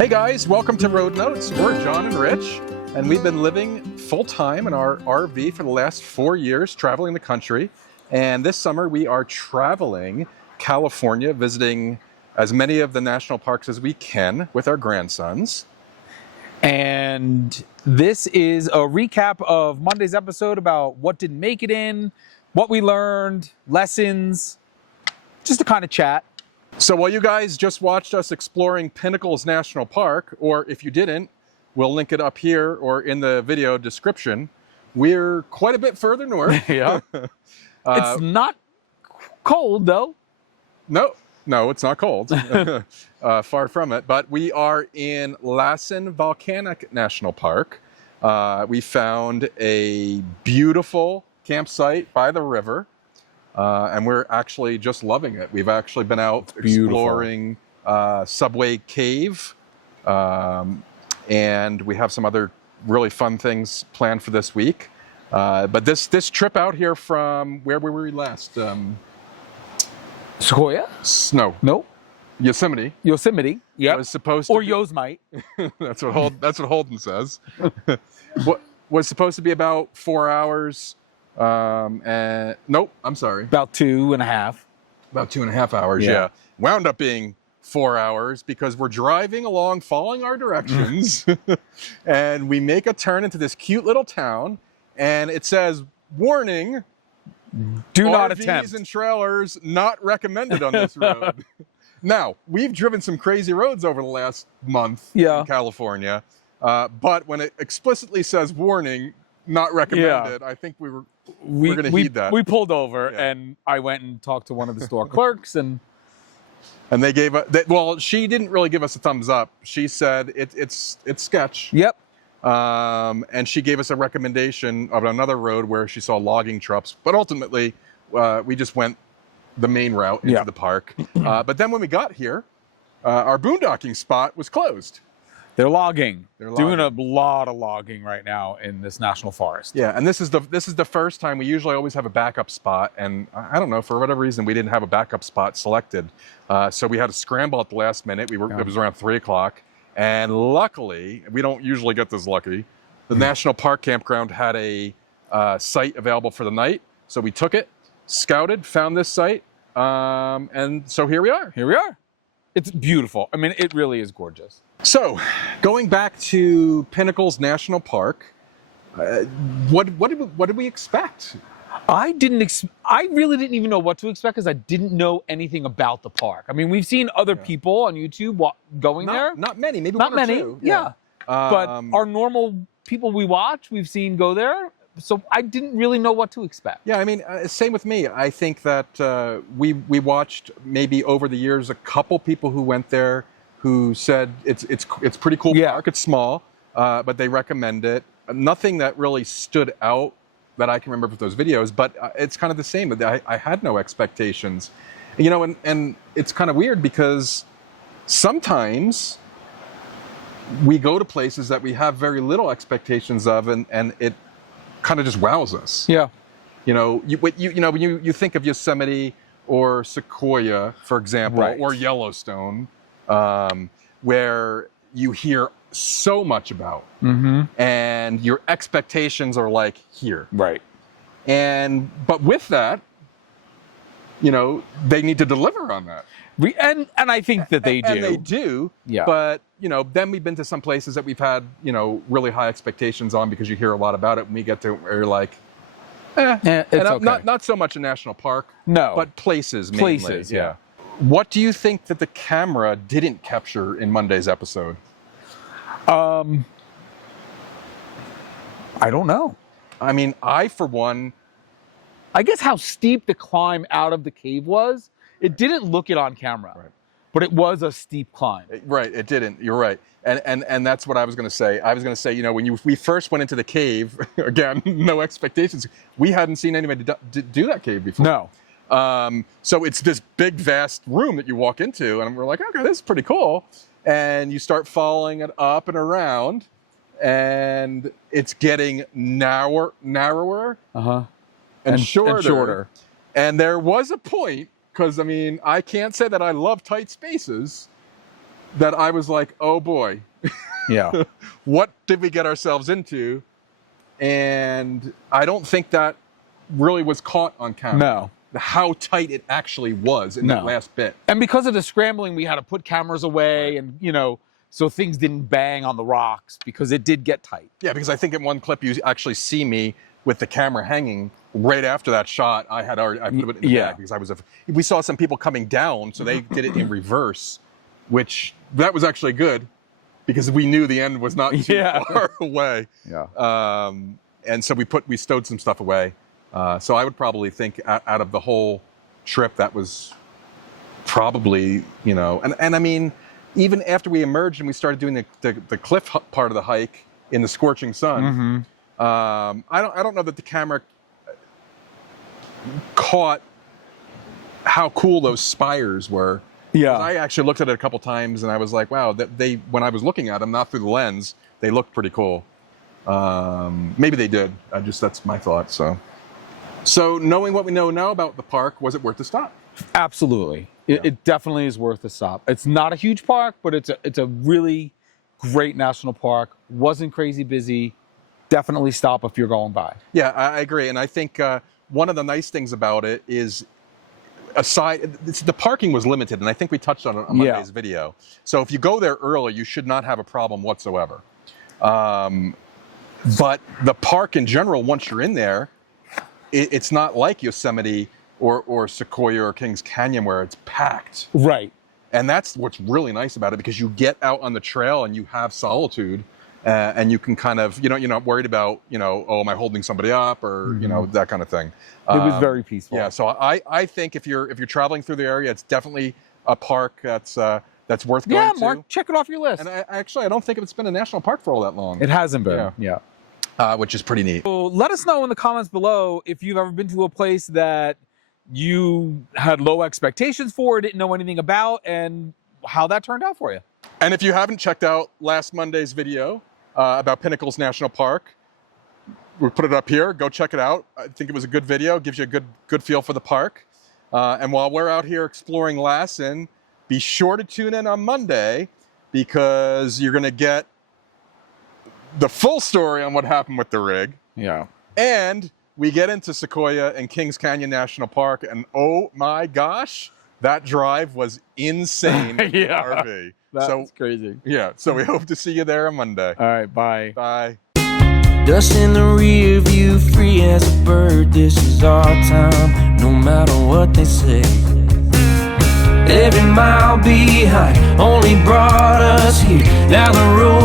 Hey guys, welcome to Road Notes. We're John and Rich, and we've been living full-time in our RV for the last 4 years, traveling the country. And this summer we are traveling California, visiting as many of the national parks as we can with our grandsons. And this is a recap of Monday's episode about what didn't make it in, what we learned, lessons, just a kind of chat. So while you guys just watched us exploring Pinnacles National Park, or if you didn't, we'll link it up here or in the video description, we're quite a bit further north. Yeah. It's not cold though. No, it's not cold. Far from it. But we are in Lassen Volcanic National Park. We found a beautiful campsite by the river. And we're actually just loving it. We've actually been out exploring Subway Cave. And we have some other really fun things planned for this week. But this trip out here from, where were we last? Sequoia? No. Yosemite. Yeah. Was supposed to or Yosemite. That's what Holden says. What was supposed to be about 4 hours. And nope, I'm sorry. About 2.5. About 2.5 hours, yeah. Wound up being 4 hours because we're driving along, following our directions, and we make a turn into this cute little town, and it says, warning, do not RVs attempt. and trailers not recommended on this road. Now, we've driven some crazy roads over the last month in California, but when it explicitly says warning, not recommended, I think we're going to heed that. We pulled over and I went and talked to one of the store clerks and they gave us, well, she didn't really give us a thumbs up. She said it's sketch. Yep. And she gave us a recommendation of another road where she saw logging trucks, but ultimately we just went the main route into the park. But then when we got here, our boondocking spot was closed. They're logging. Doing a lot of logging right now in this national forest. Yeah, and this is the first time. We usually always have a backup spot, and I don't know, for whatever reason, we didn't have a backup spot selected. So we had to scramble at the last minute. It was around 3 o'clock, and luckily, we don't usually get this lucky, the National Park Campground had a site available for the night. So we took it, scouted, found this site, and so here we are. Here we are. It's beautiful. I mean, it really is gorgeous. So, going back to Pinnacles National Park, what did we expect? I really didn't even know what to expect because I didn't know anything about the park. I mean, we've seen other people on YouTube going there. Not many, maybe not one or many. two. Yeah. But our normal people we watch, we've seen go there. So I didn't really know what to expect. Yeah, I mean, same with me. I think that we watched maybe over the years a couple people who went there who said it's pretty cool park. It's small, but they recommend it. Nothing that really stood out that I can remember with those videos, but it's kind of the same. I had no expectations, you know, and it's kind of weird because sometimes we go to places that we have very little expectations of, and it kind of just wows us. Yeah. You know, when you think of Yosemite or Sequoia, for example, or Yellowstone, where you hear so much about, and your expectations are like here. Right. But with that, you know, they need to deliver on that. And I think that they do. And they do. Yeah. But, you know, then we've been to some places that we've had, you know, really high expectations on because you hear a lot about it. When we get to where you're like, it's okay. Not so much a national park. No. But places mainly. Places, yeah. What do you think that the camera didn't capture in Monday's episode? I don't know. I mean, for one, I guess how steep the climb out of the cave was. It didn't look it on camera, but it was a steep climb. Right, it didn't. You're right. And that's what I was going to say. I was going to say, you know, when we first went into the cave, again, no expectations. We hadn't seen anybody do that cave before. No. So it's this big, vast room that you walk into, and we're like, okay, this is pretty cool. And you start following it up and around, and it's getting narrower, and shorter. And there was a point, because I mean, I can't say that I love tight spaces, that I was like, oh boy, Yeah. what did we get ourselves into? And I don't think that really was caught on camera. No. How tight it actually was in that last bit. And because of the scrambling, we had to put cameras away, and so things didn't bang on the rocks because it did get tight. Yeah, because I think in one clip you actually see me with the camera hanging right after that shot. I put it in the bag because we saw some people coming down, so they did it in reverse, which that was actually good because we knew the end was not too far away. Yeah. And so we stowed some stuff away. So I would probably think out of the whole trip, that was probably, and I mean, even after we emerged and we started doing the cliff part of the hike in the scorching sun, I don't know that the camera caught how cool those spires were. Yeah. I actually looked at it a couple times and I was like, wow, when I was looking at them, not through the lens, they looked pretty cool. Maybe they did. That's my thought. So knowing what we know now about the park, was it worth the stop? Absolutely. It definitely is worth a stop. It's not a huge park, but it's a really great national park. Wasn't crazy busy. Definitely stop if you're going by. Yeah, I agree. And I think one of the nice things about it is, the parking was limited, and I think we touched on it on Monday's video. So if you go there early, you should not have a problem whatsoever. But the park in general, once you're in there, it's not like Yosemite or Sequoia or Kings Canyon where it's packed. Right. And that's what's really nice about it, because you get out on the trail and you have solitude, and you can kind of, you're not worried about, oh, am I holding somebody up, or, that kind of thing. It was very peaceful. Yeah. So I think if you're traveling through the area, it's definitely a park that's worth going to. Yeah, Mark, check it off your list. And I don't think it's been a national park for all that long. It hasn't been. Yeah. Which is pretty neat. So let us know in the comments below if you've ever been to a place that you had low expectations for, didn't know anything about, and how that turned out for you. And if you haven't checked out last Monday's video about Pinnacles National Park, we put it up here. Go check it out. I think it was a good video. Gives you a good feel for the park. And while we're out here exploring Lassen, be sure to tune in on Monday, because you're going to get the full story on what happened with the rig. Yeah. And we get into Sequoia and Kings Canyon National Park, and oh my gosh, that drive was insane with the RV. That's crazy. Yeah, so we hope to see you there on Monday. All right, bye. Bye. Dust in the rear view, free as a bird. This is our time, no matter what they say. Every mile behind only brought us here. Now the road